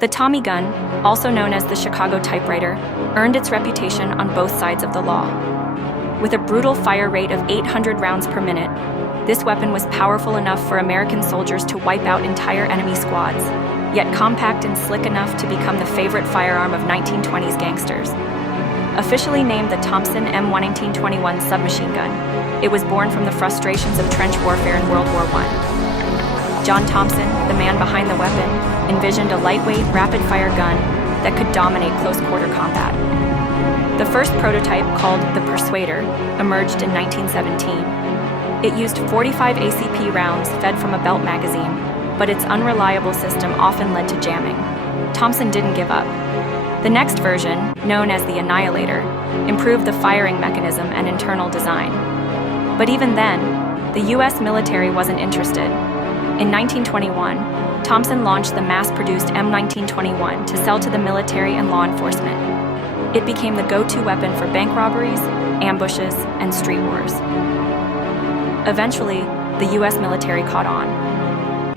The Tommy gun, also known as the Chicago Typewriter, earned its reputation on both sides of the law. With a brutal fire rate of 800 rounds per minute, this weapon was powerful enough for American soldiers to wipe out entire enemy squads, yet compact and slick enough to become the favorite firearm of 1920s gangsters. Officially named the Thompson M1921 submachine gun, it was born from the frustrations of trench warfare in World War I. John Thompson, the man behind the weapon, envisioned a lightweight, rapid-fire gun that could dominate close-quarter combat. The first prototype, called the Persuader, emerged in 1917. It used 45 ACP rounds fed from a belt magazine, but its unreliable system often led to jamming. Thompson didn't give up. The next version, known as the Annihilator, improved the firing mechanism and internal design. But even then, the US military wasn't interested. In 1921, Thompson launched the mass-produced M1921 to sell to the military and law enforcement. It became the go-to weapon for bank robberies, ambushes, and street wars. Eventually, the US military caught on.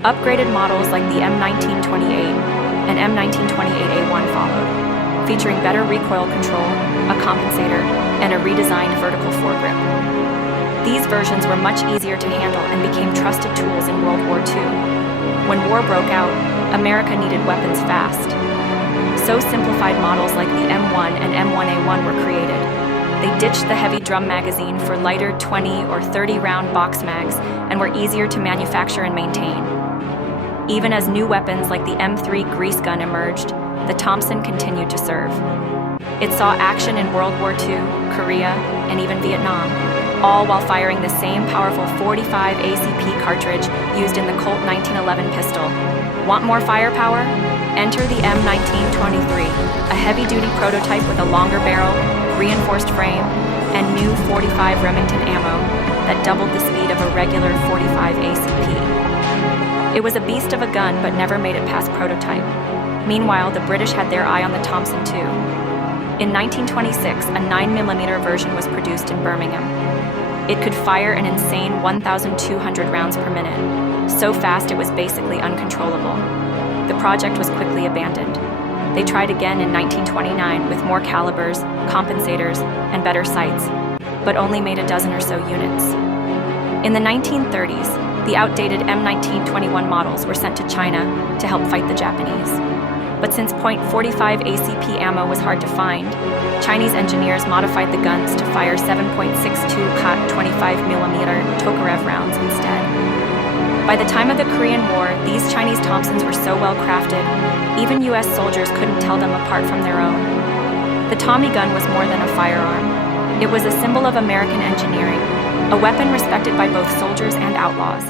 Upgraded models like the M1928 and M1928A1 followed, featuring better recoil control, a compensator, and a redesigned vertical foregrip. These versions were much easier to handle and became trusted tools in World War II. When war broke out, America needed weapons fast. So simplified models like the M1 and M1A1 were created. They ditched the heavy drum magazine for lighter 20 or 30 round box mags and were easier to manufacture and maintain. Even as new weapons like the M3 grease gun emerged, the Thompson continued to serve. It saw action in World War II, Korea, and even Vietnam, all while firing the same powerful 45 ACP cartridge used in the Colt 1911 pistol. Want more firepower? Enter the M1923, a heavy-duty prototype with a longer barrel, reinforced frame, and new 45 Remington ammo that doubled the speed of a regular 45 ACP. It was a beast of a gun, but never made it past prototype. Meanwhile, the British had their eye on the Thompson too. In 1926, a 9mm version was produced in Birmingham. It could fire an insane 1,200 rounds per minute, so fast it was basically uncontrollable. The project was quickly abandoned. They tried again in 1929 with more calibers, compensators, and better sights, but only made a dozen or so units. In the 1930s, the outdated M1921 models were sent to China to help fight the Japanese. But since .45 ACP ammo was hard to find, Chinese engineers modified the guns to fire 7.62 Kat 25mm Tokarev rounds instead. By the time of the Korean War, these Chinese Thompsons were so well crafted, even US soldiers couldn't tell them apart from their own. The Tommy gun was more than a firearm. It was a symbol of American engineering, a weapon respected by both soldiers and outlaws.